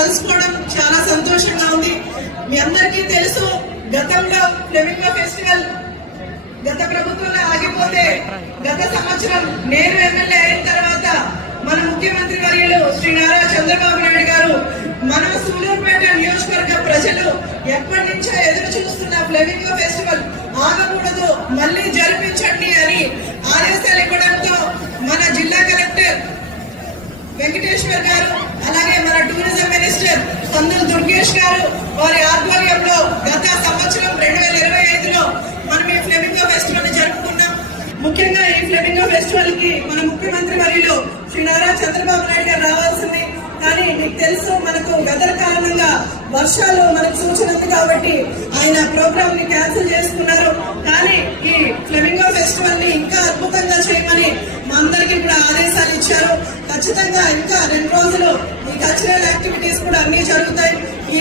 కలుసుకోవడం చాలా సంతోషంగా ఉంది. మీ అందరికీ తెలుసు గతంలో ఫ్లెమింగో ఫెస్టివల్ గత ప్రభుత్వంలో ఆగిపోతే గత సంవత్సరం నేను ఎమ్మెల్యే అయిన తర్వాత మన ముఖ్యమంత్రి వర్యులు శ్రీ నారా చంద్రబాబు నాయుడు గారు మన సూలూరుపేట నియోజకవర్గ ప్రజలు ఎప్పటి నుంచో ఎదురు చూస్తున్న ఫ్లెమింగో ఫెస్టివల్ ఆగకూడదు మళ్ళీ జరిపించండి అని ఆదేశాలు ఇవ్వడంతో మన జిల్లా కలెక్టర్ వెంకటేశ్వర్ గారు అలాగే మన టూరిజం మినిస్టర్ దుర్గేష్ గారు వారి ఆధ్వర్యంలో గత సంవత్సరం రెండు వేల ఇరవై ఐదులో మనం ఈ ఫ్లెమింగో ఫెస్టివల్ని జరుపుకున్నాం. ముఖ్యంగా ఈ ఫ్లెమింగో ఫెస్టివల్కి మన ముఖ్యమంత్రి మరియు శ్రీ నారా చంద్రబాబు నాయుడు గారు రావాల్సింది. కానీ మీకు తెలుసు మనకు వెదర్ కారణంగా వర్షాలు మనకు సూచన ఉంది కాబట్టి ఆయన ప్రోగ్రామ్ని క్యాన్సిల్ చేసుకున్నారు. కానీ ఈ ఫ్లెమింగో ఫెస్టివల్ని ఇంకా అద్భుతంగా చేయమని మా అందరికి కూడా ఆదేశాలు ఇచ్చారు. ఖచ్చితంగా ఇంకా రెండు అన్నీ జరుగుతాయి. ఈ